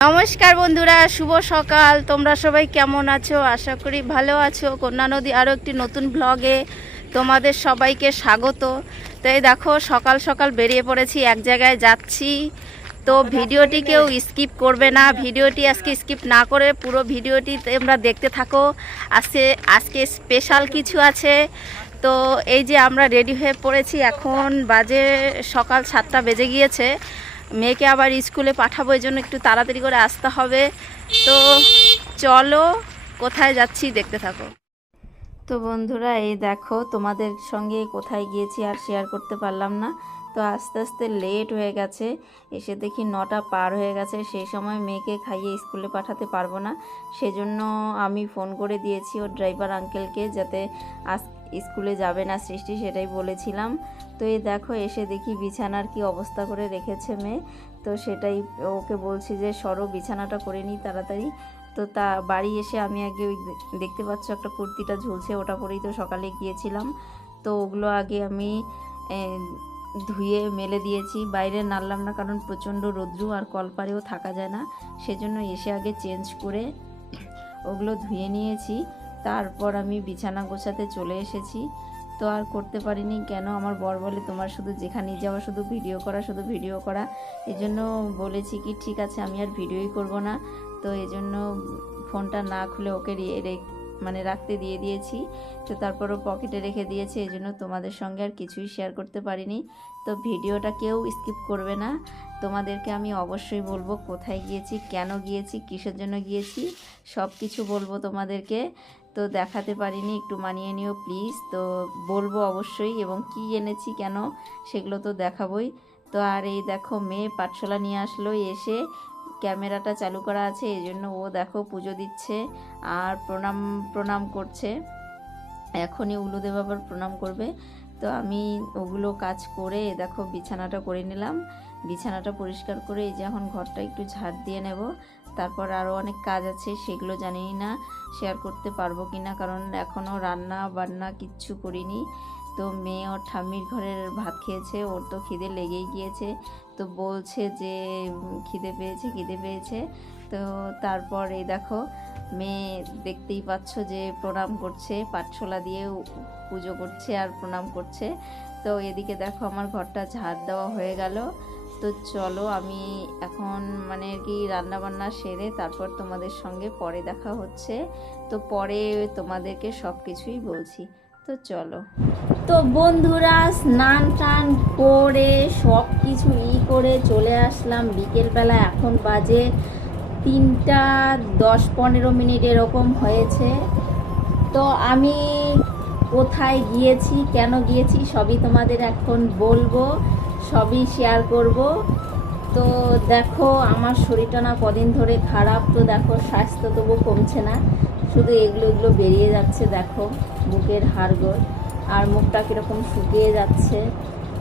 নমস্কার বন্ধুরা শুভ সকাল। তোমরা সবাই কেমন আছো? আশা করি ভালো আছো। কন্যা নদী আরও একটি নতুন ব্লগে তোমাদের সবাইকে স্বাগত। তো এই দেখো সকাল সকাল বেরিয়ে পড়েছি এক জায়গায় যাচ্ছি। তো ভিডিওটি কেউ স্কিপ করবে না। ভিডিওটি আজকে স্কিপ না করে পুরো ভিডিওটি তোমরা দেখতে থাকো। আজকে আজকে স্পেশাল কিছু আছে। তো এই যে আমরা রেডি হয়ে পড়েছি এখন বাজে সকাল সাতটা বেজে গিয়েছে। মেয়েকে আবার স্কুলে পাঠাবো, এই জন্য একটু তাড়াতাড়ি করে আসতে হবে। তো চলো, কোথায় যাচ্ছি দেখতে থাকো। তো বন্ধুরা, এই দেখো, তোমাদের সঙ্গে কোথায় গিয়েছি আর শেয়ার করতে পারলাম না। তো আস্তে আস্তে লেট হয়ে গেছে, এসে দেখি নটা পার হয়ে গেছে, সেই সময় মেয়েকে খাইয়ে স্কুলে পাঠাতে পারব না। সেজন্য আমি ফোন করে দিয়েছি ওর ড্রাইভার আঙ্কেলকে যাতে আজ স্কুলে যাবে না সৃষ্টি, সেটাই বলেছিলাম। তো এই দেখো, এসে দেখি বিছানার কি অবস্থা করে রেখেছে মেয়ে। তো সেটাই ওকে বলছি যে, সরো, বিছানাটা করে নিই তাড়াতাড়ি। তো তা বাড়ি এসে আমি আগে ওই দেখতে পাচ্ছ একটা কুর্তিটা ঝুলছে, ওটা পরেই তো সকালে গিয়েছিলাম। তো ওগুলো আগে আমি ধুয়ে মেলে দিয়েছি। বাইরে নাড়লাম না, কারণ প্রচণ্ড রৌদ্রু আর কলপারেও থাকা যায় না। সেজন্য এসে আগে চেঞ্জ করে ওগুলো ধুয়ে নিয়েছি। তারপর আমি বিছানা গোছাতে চলে এসেছি। তো আর করতে পারিনি। কেন? আমার বর বলে তোমার শুধু যেখানে যাওয়া, শুধু ভিডিও করা, শুধু ভিডিও করা। এই জন্য বলেছি কি, ঠিক আছে, আমি আর ভিডিওই করব না। তো এই জন্য ফোনটা না খুলে ওকে মানে রাখতে দিয়ে দিয়েছি। তো তারপরও পকেটে রেখে দিয়েছি এই জন্য তোমাদের সঙ্গে আর কিছুই শেয়ার করতে পারিনি। তো ভিডিওটা কেউ স্কিপ করবে না। তোমাদেরকে আমি অবশ্যই বলব কোথায় গিয়েছি, কেন গিয়েছি, কিসের জন্য গিয়েছি সব কিছু বলব তোমাদেরকে। তো দেখাতে পারিনি, একটু মানিয়ে নিও প্লিজ তো বলব অবশ্যই, এবং কি এনেছি কেন সেগুলো তো দেখাবই। তো আর এই দেখো, মেয়ে পাঠশালা নিয়ে আসলো, এসে ক্যামেরাটা চালু করা আছে, এই জন্য ও দেখো পুজো দিচ্ছে আর প্রণাম প্রণাম করছে। এখনই উলুদেব আবার প্রণাম করবে। তো আমি ওগুলো কাজ করে দেখো বিছানাটা করে নিলাম। বিছানাটা পরিষ্কার করে, এই যে এখন ঘরটা একটু ঝাড় দিয়ে নেব। তারপর আরও অনেক কাজ আছে, সেগুলো জানি না শেয়ার করতে পারব কি না কারণ এখনও রান্না বান্না কিচ্ছু করিনি। তো মেয়ে ওর ঠাম্মির ঘরের ভাত খেয়েছে, ওর তো খিদে লেগেই গিয়েছে। তো বলছে যে খিদে পেয়েছে খিদে পেয়েছে। তো তারপর এই দেখো, মেয়ে দেখতেই পাচ্ছ যে প্রণাম করছে, পাঠশোলা দিয়ে পুজো করছে আর প্রণাম করছে। তো এদিকে দেখো আমার ঘরটা ঝাড় দেওয়া হয়ে গেল। তো চলো আমি এখন মানে আর কি রান্না বান্না সেরে তারপর তোমাদের সঙ্গে পরে দেখা হচ্ছে। তো পরে তোমাদেরকে সব কিছুই বলছি। তো চলো। তো বন্ধুরা, স্নান টান করে সব কিছু ই করে চলে আসলাম। বিকেলবেলা এখন বাজে তিনটা দশ পনেরো মিনিট এরকম হয়েছে। তো আমি কোথায় গিয়েছি, কেন গিয়েছি সবই তোমাদের এখন বলব। সবই শেয়ার করব। তো দেখো, আমার শরীরটা না কদিন ধরে খারাপ, তো দেখো, স্বাস্থ্য তবু কমছে না। শুধু এগুলো এগুলো বেরিয়ে যাচ্ছে, দেখো, বুকের হাড়গোড়। আর মুখটা কীরকম শুকিয়ে যাচ্ছে।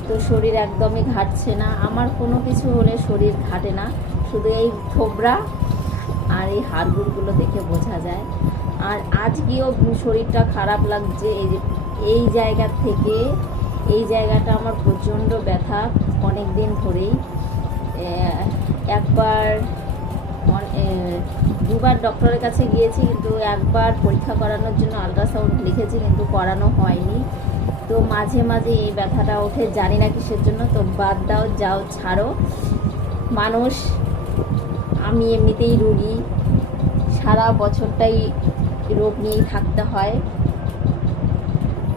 তো শরীর একদমই ঘাটছে না। আমার কোনো কিছু হলে শরীর ঘাটে না। শুধু এই থোবরা আর এই হাড়গুড়গুলো দেখে বোঝা যায়। আর আজকেও শরীরটা খারাপ লাগছে। এই এই জায়গা থেকে এই জায়গাটা আমার প্রচণ্ড ব্যথা অনেক দিন ধরেই একবার দুবার ডক্টরের কাছে গিয়েছি কিন্তু একবার পরীক্ষা করানোর জন্য আলট্রাসাউন্ড লিখেছি কিন্তু করানো হয়নি। তো মাঝে মাঝে এই ব্যথাটা ওঠে, জানি না কিসের জন্য, তো বাদ দাও, যাও, ছাড়ো। মানুষ, আমি এমনিতেই রুগী। সারা বছরটাই রোগ নিয়েই থাকতে হয়।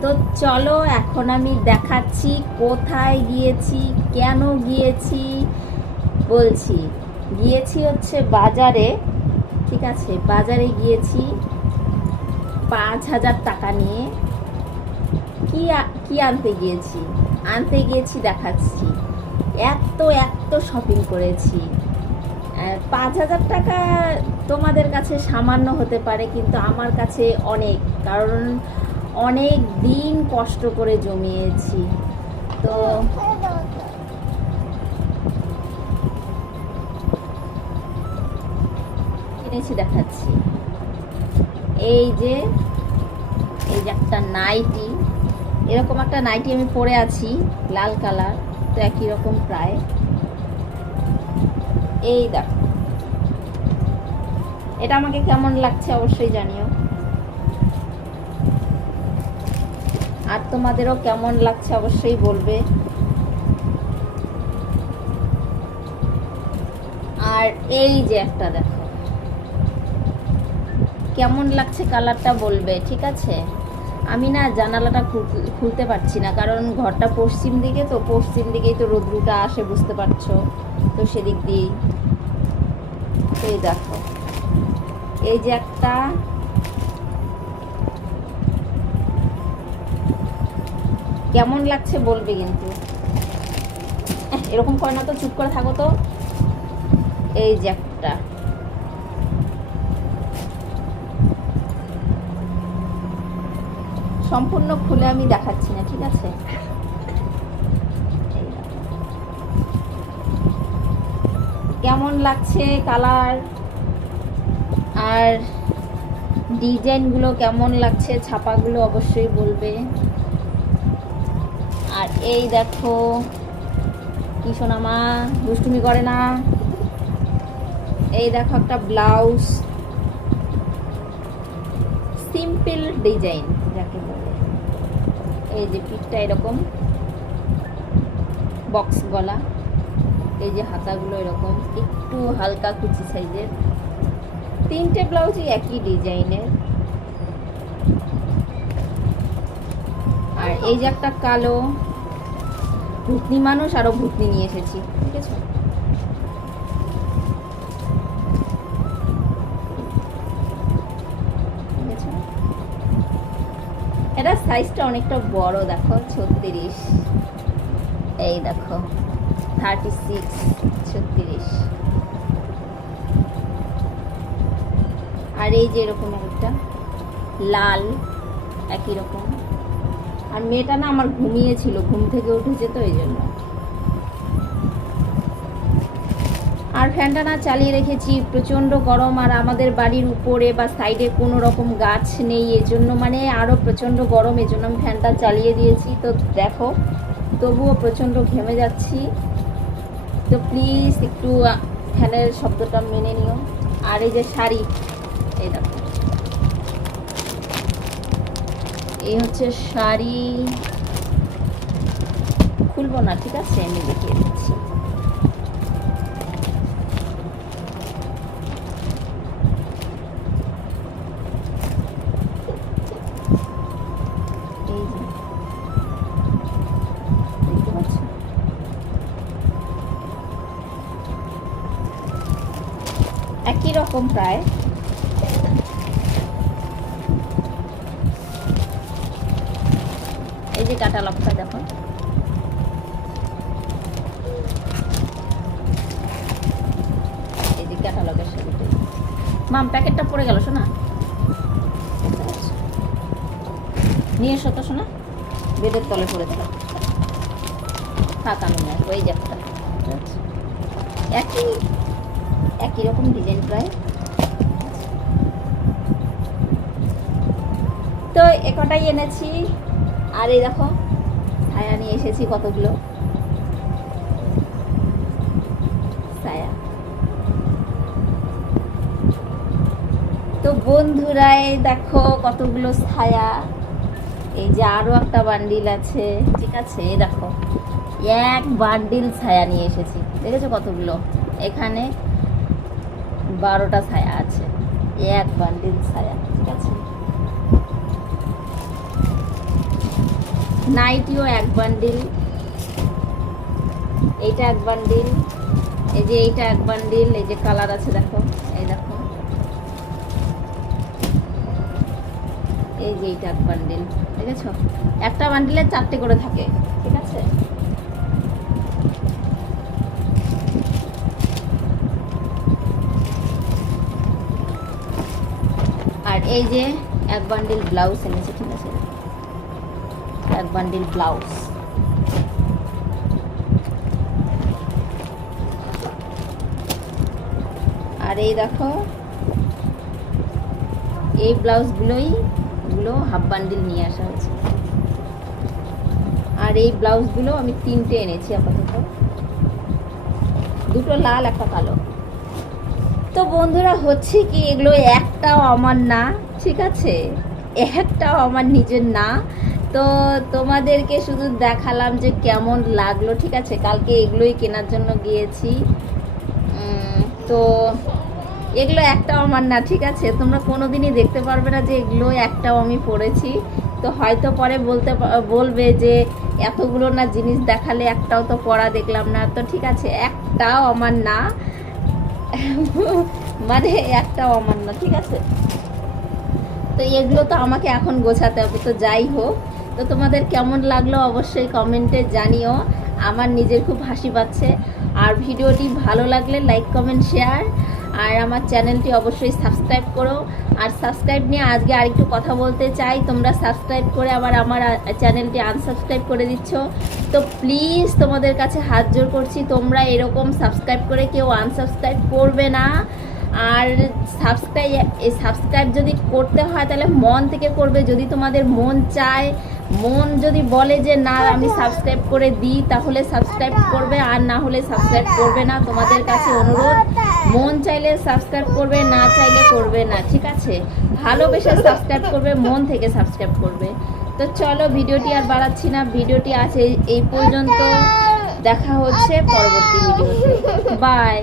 তো চলো, এখন আমি দেখাচ্ছি কোথায় গিয়েছি, কেন গিয়েছি। বলছি, গিয়েছি হচ্ছে বাজারে, ঠিক আছে, বাজারে গিয়েছি পাঁচ হাজার টাকা নিয়ে। কি কি আনতে গিয়েছি? আনতে গিয়েছি, দেখাচ্ছি। এত এত শপিং করেছি। পাঁচ হাজার টাকা তোমাদের কাছে সামান্য হতে পারে, কিন্তু আমার কাছে অনেক, কারণ অনেক দিন কষ্ট করে জমিয়েছি। তো কিনেছি দেখাচ্ছি। এই যে এই যে একটা নাইটি। এরকম একটা নাইটি আমি পরে আছি, লাল কালার, তো একই রকম প্রায়। এই দেখো। এটা আমাকে কেমন লাগছে অবশ্যই জানিও। আর তোমাদেরও কেমন লাগছে অবশ্যই বলবে। আর এই যে একটা দেখো। কেমন লাগছে কালারটা বলবে, ঠিক আছে? আমি না জানালাটা খুলতে পারছি না, কারণ ঘরটা পশ্চিম দিকে, তো পশ্চিম দিকেই তো রোদ্রুটা আসে, বুঝতে পারছ? তো সেদিক দিয়েই। এই দেখো। এই যে একটা কেমন লাগছে বলবে কিন্তু। এরকম করে না তো, চুপ করে থাকো তো। এই যে একটা। সম্পূর্ণ খুলে আমি দেখাচ্ছি না, ঠিক আছে? কেমন লাগছে কালার? আর ডিজাইনগুলো কেমন লাগছে, ছাপাগুলো অবশ্যই বলবে। আর এই দেখো, কি সোনামা দুষ্টুমি করে না। এই দেখো একটা ব্লাউজ। সিম্পল ডিজাইন যাকে বলে। এই যে পিঠটা এরকম বক্স গলা। এই যে হাতাগুলো এরকম, একটু হালকা কুচি সাইজের। তিনটে ব্লাউজই একই ডিজাইনের। আর এই যে একটা কালো ভুতনি মানুষ আরও ভুতনি নিয়ে এসেছি, ঠিক আছে? ঠিক আছে? এটা সাইজটা অনেকটা বড়, দেখো, ছত্রিশ। এই দেখো থার্টি সিক্স ছত্রিশ। আর এই যে এরকম একটা, লাল, একই রকম। আর মেয়েটা না আমার ঘুমিয়েছিল, ঘুম থেকে উঠেছে তো এই জন্য। আর ফ্যানটা না চালিয়ে রেখেছি, প্রচণ্ড গরম আর আমাদের বাড়ির উপরে বা সাইডে কোনো রকম গাছ নেই, এজন্য মানে আরও প্রচণ্ড গরম, এজন্য আমি ফ্যানটা চালিয়ে দিয়েছি। তো দেখো, তবুও প্রচণ্ড ঘেমে যাচ্ছি। তো প্লিজ একটু ফ্যানের শব্দটা মেনে নিও। আর এই যে শাড়ি, এই দেখো। এই হচ্ছে শাড়ি। খুলবো না ঠিক আছে? আমি দেখিয়ে দিচ্ছি। একই রকম প্রায় এই যে কাটা লক্ষা দেখো এই যে ক্যাটালগের সাথে। মাম, প্যাকেটটা পড়ে গেল, শোনা? নিয়ে এসো তো, শোনা? বেডের তলে পড়ে দিল থাক আমি ওই একটা। একই একই রকম ডিজাইন প্রায়। তো এ কটাই এনেছি? আর এই দেখো, ছায়া নিয়ে এসেছি কতগুলো? ছায়া। তো বন্ধুরা, এই দেখো কতগুলো ছায়া। এই যে আরও একটা বান্ডিল আছে, ঠিক আছে, এই দেখো। এক বান্ডিল ছায়া নিয়ে এসেছি, দেখেছ কতগুলো? এখানে বারোটা ছায়া আছে, এক বান্ডিল ছায়া, ঠিক আছে। নাইটিও এক বান্ডিল এইটা এক বান্ডিল এই যে এইটা এক বান্ডিল এই যে কালার আছে দেখো, এই দেখো। এই যে এইটা এক বান্ডিল দেখেছ? একটা বান্ডিলে চারটে করে থাকে, ঠিক আছে? আর এই যে এক বান্ডিল ব্লাউজ এনেছে, ঠিক আছে এক বান্ডিল ব্লাউজ। আর এই দেখো, এই ব্লাউজগুলোই গুলো হাফ বান্ডিল নিয়ে আসা হয়েছে। আর এই ব্লাউজগুলো আমি তিনটে এনেছি আপাতত। দুটো লাল, একটা কালো। তো বন্ধুরা, হচ্ছে কি এগুলো একটাও আমার না, ঠিক আছে? একটাও আমার নিজের না। তো তোমাদেরকে শুধু দেখালাম যে কেমন লাগল, ঠিক আছে? কালকে এগুলোই কেনার জন্য গিয়েছি। তো এগুলো একটাও আমার না, ঠিক আছে? তোমরা কোনোদিনই দেখতে পারবে না যে এগুলো একটাও আমি পড়েছি। তো হয়তো পরে বলতে বলবে যে এতগুলো না জিনিস দেখালে একটাও তো পড়া দেখলাম না। তো ঠিক আছে, একটাও আমার না। মানে একটাও আমার না, ঠিক আছে? তো এগুলো তো আমাকে এখন গোছাতে হবে। তো যাই হোক তো তোমাদের কেমন লাগল অবশ্যই কমেন্টে জানিও। আমার নিজের খুব হাসি পাচ্ছে। আর ভিডিওটি ভালো লাগলে লাইক, কমেন্ট, শেয়ার। আর আমার চ্যানেলটি অবশ্যই সাবস্ক্রাইব করো। আর সাবস্ক্রাইব নিয়ে আজকে আরেকটু কথা বলতে চাই। তোমরা সাবস্ক্রাইব করে আবার আমার চ্যানেলটি আনসাবস্ক্রাইব করে দিচ্ছ। তো প্লিজ তোমাদের কাছে হাত জোর করছি। তোমরা এরকম সাবস্ক্রাইব করে কেউ আনসাবস্ক্রাইব করবে না। আর সাবস্ক্রাইব সাবস্ক্রাইব যদি করতে হয় তাহলে মন থেকে করবে। যদি তোমাদের মন চায় মন যদি বলে যে, না, আমি সাবস্ক্রাইব করে দিই, তাহলে সাবস্ক্রাইব করবে, আর না হলে সাবস্ক্রাইব করবে না। তোমাদের কাছে অনুরোধ, মন চাইলে সাবস্ক্রাইব করবে, না চাইলে করবে না, ঠিক আছে? ভালোবেসে সাবস্ক্রাইব করবে, মন থেকে সাবস্ক্রাইব করবে। তো চলো, ভিডিওটি আর বাড়াচ্ছি না, ভিডিওটি আছে এই পর্যন্ত। দেখা হচ্ছে পরবর্তী ভিডিওতে। বাই